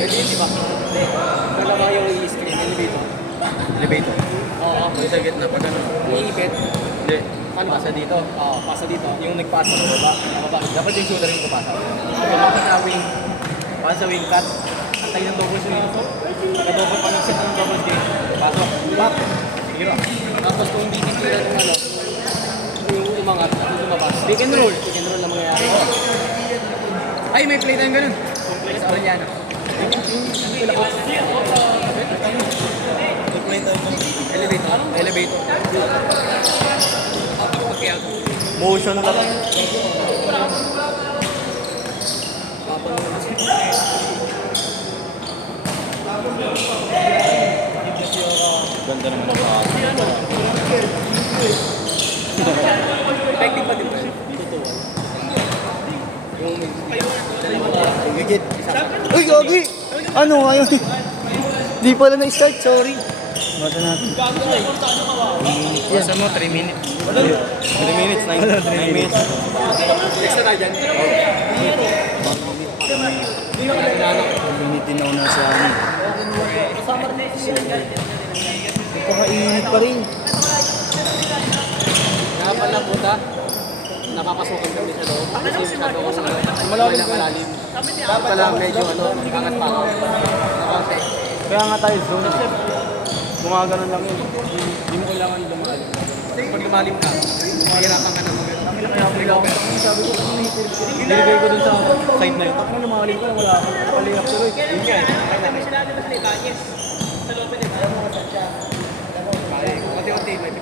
Pwede yun, di ba? Dalawa yung i-screen, elevator. Elevator. Oo, Sa gitna, pag ano? iipit. Hindi. Ano? Pasa dito. Oo, pasa dito. Yung nagpasa sa baba. Sa baba. Dapat yung shooter yung papasa. Kung sa wing, sa wing cut, antay ng double swing. Pagka-double pa nag-set ng double swing, pasok. Back. Hero. Tapos kung hindi titira ng ano, yung umangat, yung lumabas. Pick and roll. Pick and roll na mangyayari. Ay, may playtime ganun. Complex pa yan. Elevator. Elevator. Motion ka lang. Ganda naman ang Effective pa din ba? Totoo. Yung Gigit. Uy, Gogi! Ano ngayon? Di pala na-start, sorry. Bata natin. Basta mo, 3 minutes. 3 minutes, 9 minutes. extra tayo dyan. Init din ako na sa amin. Napakainit pa rin. Kaya pala puta, nakapasukan kami sa loob. Kasi masyado kong malalim. Dapat pala medyo angat pa ako. Nakante. Kaya nga tayo, zone. Gumagano lang yun. Hindi mo kailangan lumalim. Pag lumalim ka, mahirapan ka na mag-recover. Nilagay ko dun sa side na yun. Pag lumalim ko, wala akong palihap tuloy. Yun nga eh. Pati-unti, may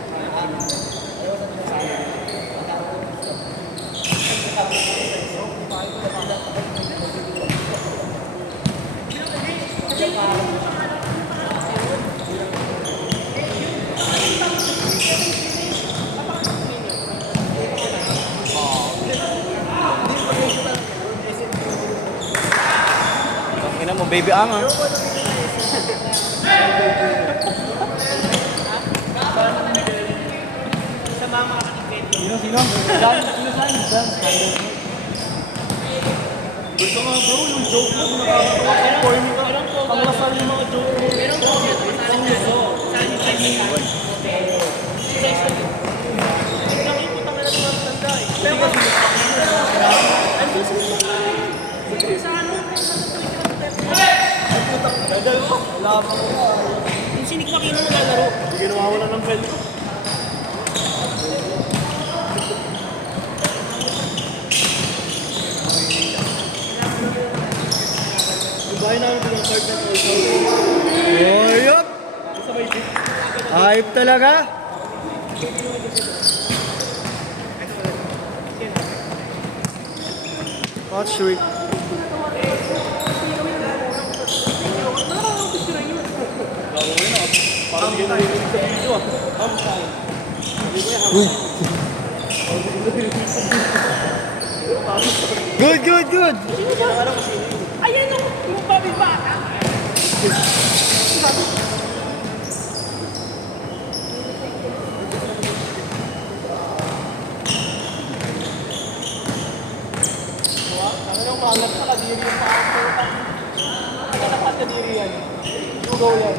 Ina mo, baby ang ah. Sino? Gusto nga bro, yung joke mo, nakakatawa sa corny ka. Ang lasal yung mga joke mo. yung sinig makino na lalaro. Hindi ka nawawala ng bell. Bahay namin ko ng card na Oh, yup! Hype talaga! Hot streak. Parang hindi ka narinig sa video ah. Uy! Good, good, good! Ayan yung babi bata. Ang malat sa kadiri yung paa. Nagkalapas kadiri yan. Lugaw yan.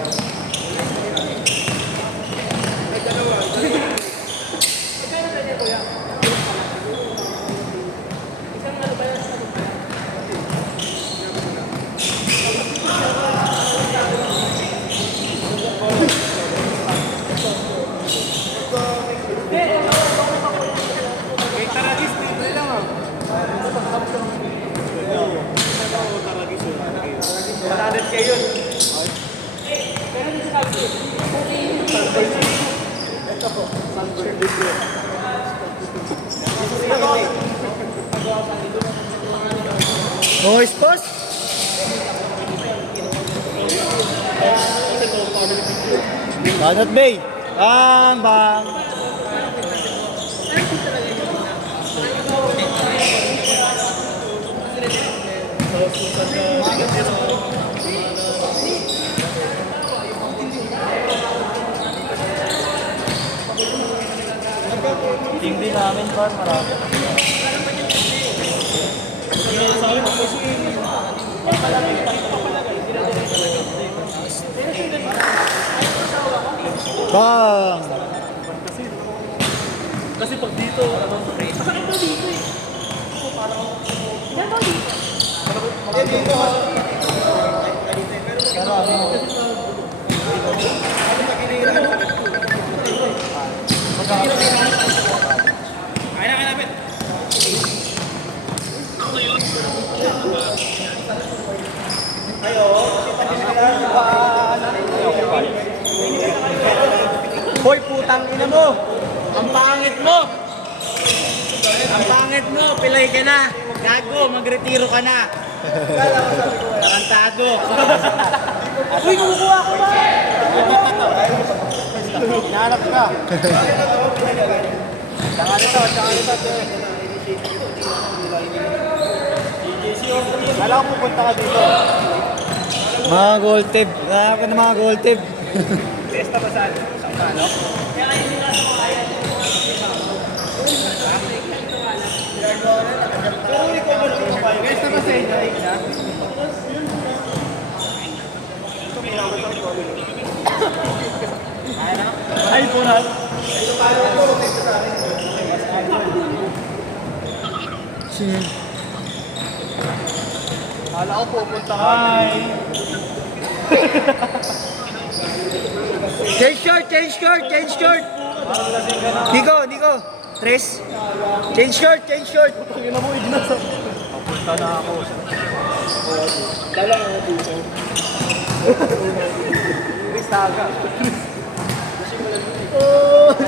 Boys, boss! Banat Bay! Bang, bang! Team din namin, par, marami. Bang! Kasi pag dito, ano, masakit na dito eh. Pero ano? Hoy, putang ina mo! Ang pangit mo! Ang pangit mo! Pilay ka na! Gago, magretiro ka na! Tarantado! Uy, kumukuha ko ba? Hinahanap ka! Tsaka nito, Kala ko pupunta ka dito. Mga gold tip. Wala ka na mga gold tip. Testa ba saan? Saan ka, no? Testa ba sa inyo, Igna? Ay, punat! Kala ko pupunta ka. Change short, change short, change short. Nico. Tres. Change short, change short. Pagkina mo, Igna. Papunta na ako. Dalang ako dito. Ristaga.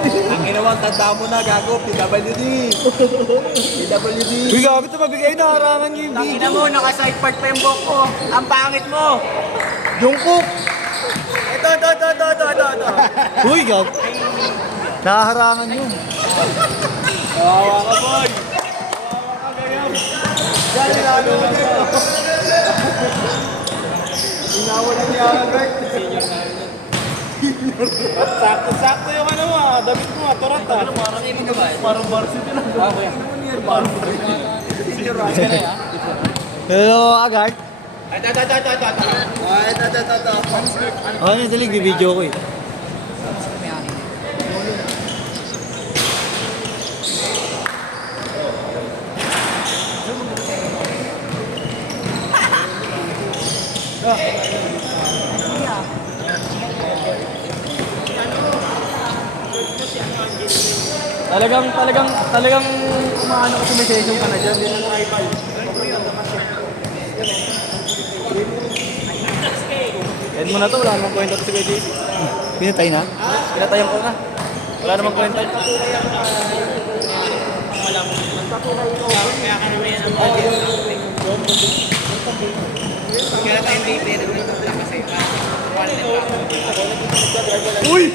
Ang ginawa, tanda mo na, gago. PWD. PWD. Uy, gabi ito mabigay na harangan niyo yung Tangina video. mo, naka-side part pa yung buhok ko. Ang pangit mo. Jungkook. Ito. Uy, gab. Nakaharangan yun. Kawawa ka, boy. Kawawa ka, ganyan. Yan, lalo na ito. Inawalan niya ka, Greg. Sakto yung ano mo, damit mo, turat ah. Parang varsity lang. Parang varsity. Senior rush ka na ya. Hello, agad. Ito. Ano, dali, video ko eh. Talagang umaano ko sa session ka na dyan. End mo na to, wala namang kwenta to si JC. Pinatay na? Pinatayan ko na. Wala namang kwenta. Uy!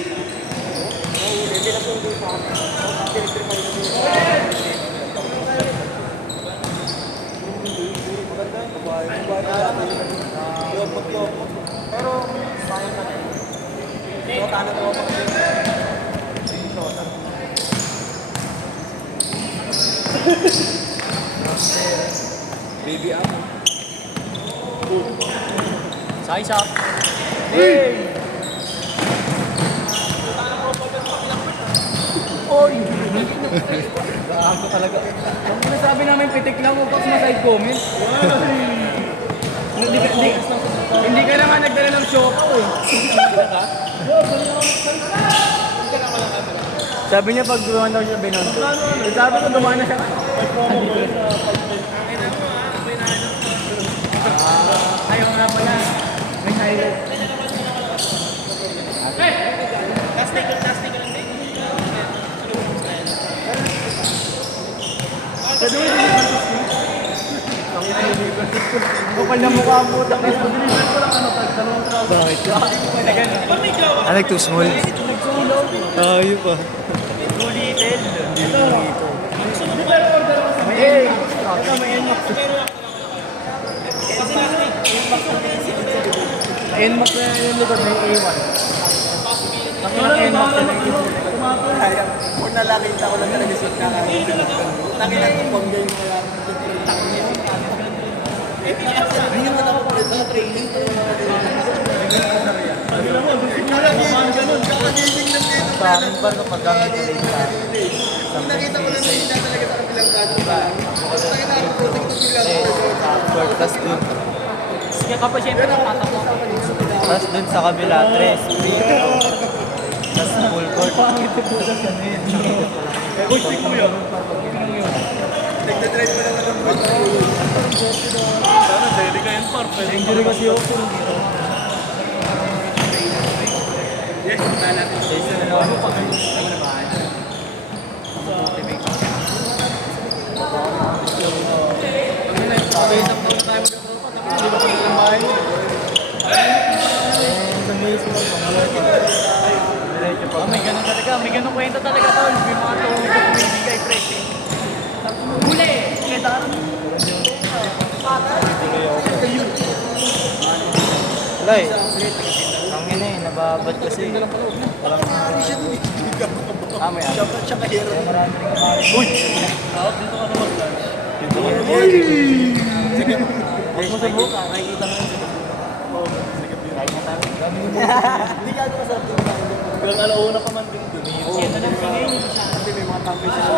Pero sayang ka na eh. So, talo ko pa kasi. Baby up. Size up. Hey! Oy! Gago talaga. Ang sinasabi namin pitik lang, huwag ka sumaside comment. Hindi ka naman nagdala ng shoka eh. Sabi niya pag gumawa daw siya binonto. Sabi ko gumawa na siya. Ayaw nga pala. May highlight. Plastic ko lang din. Pwede mo yung kapal na mukha mo. Tapos mag-deliver ko lang ano. Dalawang trabaho. Bakit? Ah, too small. Ah, yun pa. Too little. Ito. May NMAX. NMAX na yung likod, may A1. Ang NMAX na yung likod. sayang. Kung nalakita ko lang talaga siya kakain. Nakilang ko pang game ko lang. Hindi naman ako pala sa training. Sa amin pa rin kapag gamit ko rin sa Nakita ko lang na hindi talaga sa kabilang kadro ba? Basta tayo na-protect ko sila. short, tas dun. Kaya kapag siyempre natatakot. Tas dun sa kabila, 3. Tas full court. Uy, si Kuya. Nagdadrive mo naman ng ball. Sana, dahil ka yung par. Injury kasi ako. Yes, punta natin. Jason na naman. May ganun talaga, may ganun kwento talaga tol. May mga tawag ko bumibigay pre. Huli! Kaya Wala eh. Ang ina eh, nababad kasi. Ah, may ano. Siya kahiro. Marami rin kumakain. Uy! Dito ka naman tol. Huwag mo sa buka, makikita mo yun. Hindi ka ito masarap yung mga hanggang alauna pa man din dun. Ito lang tingin. Kasi may mga tambay siya.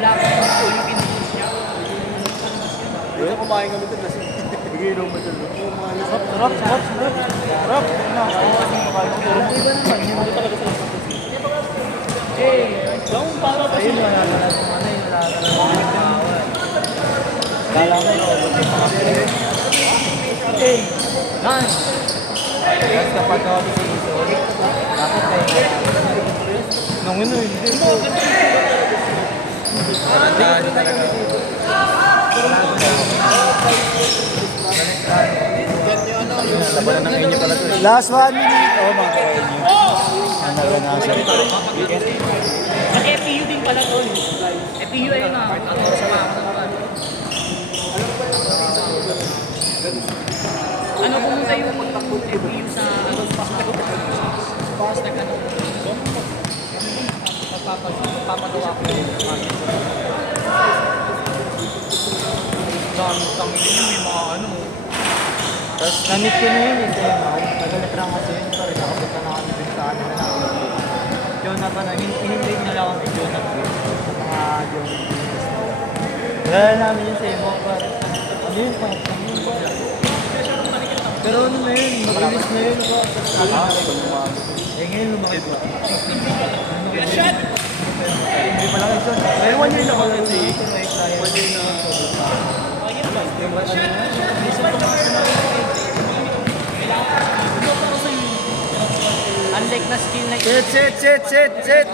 Black. Yung pinupush niya. Dito kumain kami dun kasi. Bigay lang ba dun? Sarap, sarap, sarap. Sarap. Yung para pa Ayun, wala na lang yung ano yun, wala na lang yung pinakawan. Kala ko yun, buti pa kami. Hey! Nice! Tapos kapag ako sa isol, bakit tayo nung ano, hindi ko. Sarado talaga. Labanan ng inyo pala to. Last 1 minute. Oh, mga kawain nyo. Ang naranasan. Mag-FPU din pala tol. FPU ayun na. Ano sa mga katawan. Ano pumunta yung FPU sa ano sa Basta ano. Nagpapagawa ko yung dami tangin yun, may mga ano. Tapos na-meet ko na yun, ito yun. Nagalit lang kasi yun, pero nakapunta na kami dun sa kanila na. Jonah pa na, in-invite nila kami, Jonah pa. Mga Jonah. Wala namin yun sa imo, pero ano yun pa? Pero ano na yun, mabilis na yun. Eh ngayon lumaki pa. Hindi pa lang ito. Pero 1 year na ako lang sa ito. 1 year na ako. Unlike na skill na Sit!